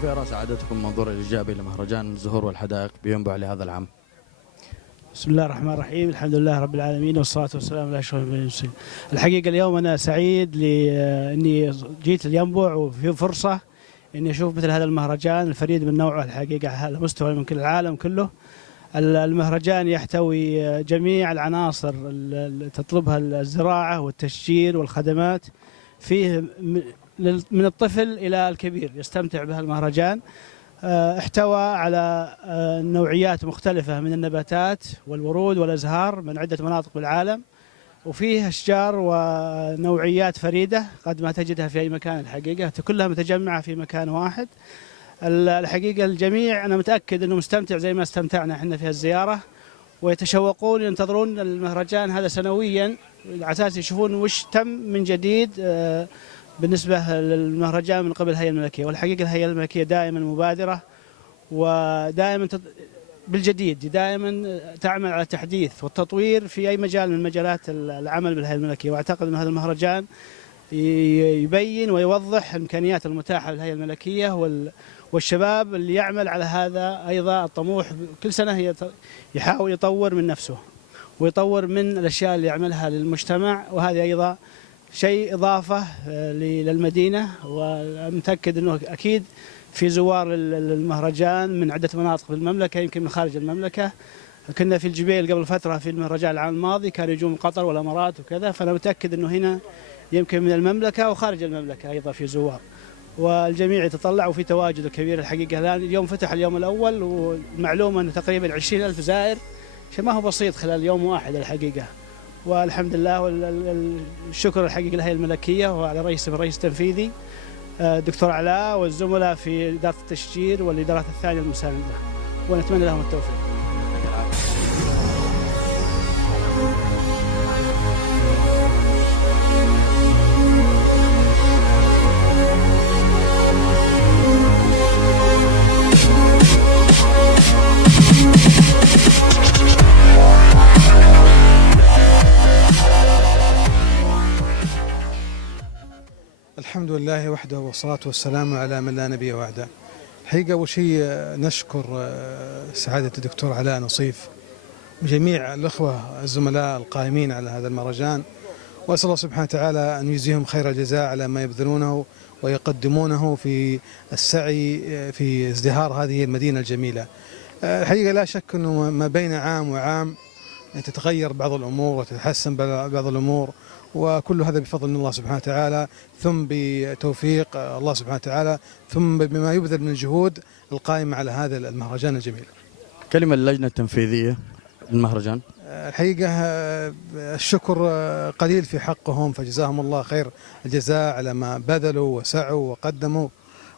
كيف يرى سعادتكم المنظور الإيجابي لمهرجان الزهور والحدائق بينبع لهذا العام؟ بسم الله الرحمن الرحيم، الحمد لله رب العالمين والصلاة والسلام على أشرف المرسلين. الحقيقة اليوم أنا سعيد لأني جيت لينبع وفي فرصة إني أشوف مثل هذا المهرجان الفريد من نوعه الحقيقة على مستوى يمكن العالم كله. المهرجان يحتوي جميع العناصر اللي تطلبها الزراعة والتشجير والخدمات، فيه من الطفل إلى الكبير يستمتع بها المهرجان. احتوى على نوعيات مختلفة من النباتات والورود والأزهار من عدة مناطق بالعالم، وفيه أشجار ونوعيات فريدة قد ما تجدها في أي مكان. الحقيقة كلها متجمعة في مكان واحد. الحقيقة الجميع أنا متأكد أنه مستمتع زي ما استمتعنا احنا في الزيارة، ويتشوقون ينتظرون المهرجان هذا سنويا على أساس يشوفون وش تم من جديد بالنسبة للمهرجان من قبل الهيئة الملكية. والحقيقة الهيئة الملكية دائما مبادرة ودائما بالجديد، دائما تعمل على التحديث والتطوير في أي مجال من مجالات العمل بالهيئة الملكية. وأعتقد أن هذا المهرجان يبين ويوضح الإمكانيات المتاحة للهيئة الملكية والشباب اللي يعمل على هذا أيضا الطموح. كل سنة يحاول يطور من نفسه ويطور من الأشياء اللي يعملها للمجتمع، وهذه أيضا شيء إضافة للمدينة. ومتأكد أنه أكيد في زوار المهرجان من عدة مناطق في المملكة، يمكن من خارج المملكة. كنا في الجبيل قبل فترة في المهرجان العام الماضي، كانوا يجون من قطر والأمارات وكذا، فأنا متأكد أنه هنا يمكن من المملكة وخارج المملكة أيضا في زوار، والجميع يتطلع وفي تواجد كبير. الحقيقة الآن اليوم فتح اليوم الأول، والمعلومة أنه تقريبا 20,000 زائر، شيء ما هو بسيط خلال يوم واحد الحقيقة. والحمد لله والشكر الحقيقة للهيئة الملكية وعلى رئيس التنفيذي دكتور علاء والزملاء في إدارة التشجير والإدارات الثانية المساندة، ونتمنى لهم التوفيق. الحمد لله وحده والصلاة والسلام على من لا نبي بعده. الحقيقة أول شيء نشكر سعادة الدكتور علاء نصيف وجميع الأخوة الزملاء القائمين على هذا المهرجان، وأسأل الله سبحانه وتعالى أن يجزيهم خير الجزاء على ما يبذلونه ويقدمونه في السعي في ازدهار هذه المدينة الجميلة. الحقيقة لا شك أنه ما بين عام وعام تتغير بعض الأمور وتتحسن بعض الأمور، وكل هذا بفضل من الله سبحانه وتعالى، ثم بتوفيق الله سبحانه وتعالى، ثم بما يبذل من الجهود القائمة على هذا المهرجان الجميل. كلمة للجنة التنفيذية للمهرجان. الحقيقة الشكر قليل في حقهم، فجزاهم الله خير الجزاء على ما بذلوا وسعوا وقدموا.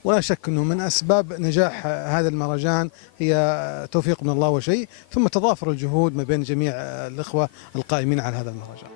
ولا شك أنه من أسباب نجاح هذا المهرجان هي توفيق من الله وشيء، ثم تضافر الجهود ما بين جميع الإخوة القائمين على هذا المهرجان.